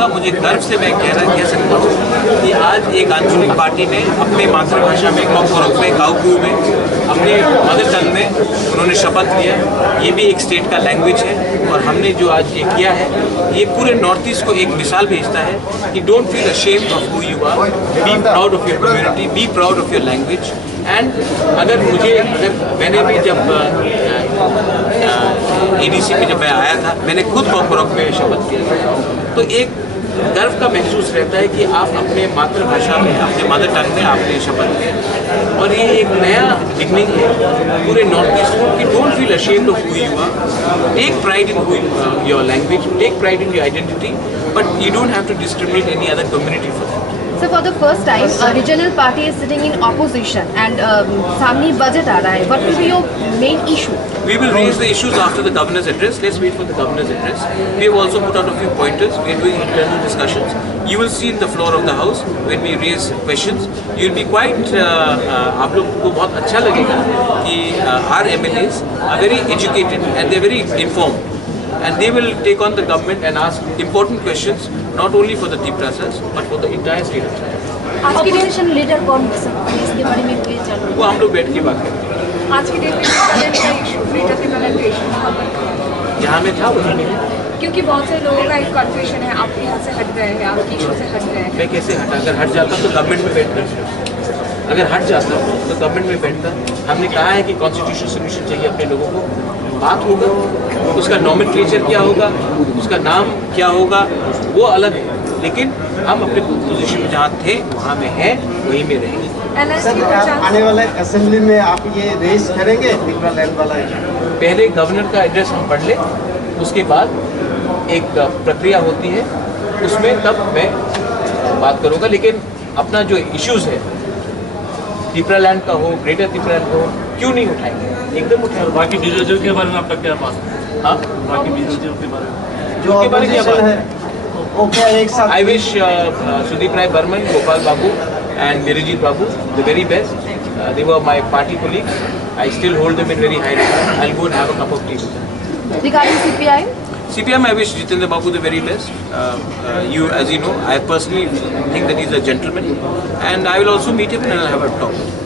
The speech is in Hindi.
चाहूँगा, मुझे गर्व से मैं कह सकता हूँ कि आज एक आंचलिक पार्टी ने अपने मातृभाषा में कॉकरोक में काउकू में अपने मदर टंग में उन्होंने शपथ लिया। ये भी एक स्टेट का लैंग्वेज है और हमने जो आज ये किया है ये पूरे नॉर्थ ईस्ट को एक मिसाल भेजता है कि don't feel ashamed of who you are, be proud of your community, be proud of your language. And अगर मैंने भी जब एडीसी में जब मैं आया था, मैंने खुद कॉकरोक में शपथ किया था, तो एक गर्व का महसूस रहता है कि आप अपने मातृभाषा में, अपने मदर टंग में आपने शपथ लिया। और ये एक नया बिगनिंग है पूरे नॉर्थ ईस्ट को कि don't feel ashamed of who you are, take pride in your language, take pride in your identity, but you don't have to discriminate any other community for that. So for the first time, a regional party is sitting in opposition and सामने budget आ रहा है. What will be your main issue? We will raise the issues after the governor's address. Let's wait for the governor's address. We have also put out a few pointers. We are doing internal discussions. You will see in the floor of the house when we raise questions. You will be quite. आप लोग को बहुत अच्छा लगेगा कि our MLAs are very educated and they are very informed. And they will take on the government and ask important questions, not only for the Tiprasas, but for the entire state of Chhattisgarh. आज की डिसीजन लीडर कौन हो सकता है इसके बारे में कोई जानकारी? वो हम लोग बैठ के बात करेंगे। आज की डेट में जहाँ में था वहीं में है। क्योंकि बहुत से लोगों का एक कन्फ्यूजन है, आप यहाँ से हट गए हैं, आपकी इशू से हट गए हैं। मैं कैसे हटा? अगर हट जाता तो गवर्नमेंट में बैठता, अगर हट जाता तो गवर्नमेंट में बैठता। हमने कहा है कि कॉन्स्टिट्यूशनल सोल्यूशन चाहिए अपने लोगों को, बात होगा, उसका नॉमेनक्लेचर क्या होगा, उसका नाम क्या होगा, वो अलग है, लेकिन हम अपने पोजीशन में जहाँ थे वहाँ में हैं, वहीं में रहेंगे। आने वाले असेंबली में आप ये रेस करेंगे तिपरा लैंड वाला? पहले गवर्नर का एड्रेस हम पढ़ लें, उसके बाद एक प्रक्रिया होती है, उसमें तब मैं बात करूँगा। लेकिन अपना जो इश्यूज़ है तिपरा लैंड का हो, ग्रेटर तिपरा लैंड हो, क्यों नहीं उठाएंगे, एकदम उठाएंगे। बाकी विरोधियों के बारे में आपका क्या बात है? हाँ, बाकी विरोधियों के बारे में जो अपोजिशन है वो क्या एक साथ? I wish Sudeep Rai Burman, Gopal Babu and Virijit Babu the very best. They were my party colleagues. I still hold them in very high regard. I'll go and have a cup of tea with them. Regarding CPI? CPM, I wish Jitendra Babu the very best. As you know, I personally think that he's a gentleman, and I will also meet him and I'll have a talk with him.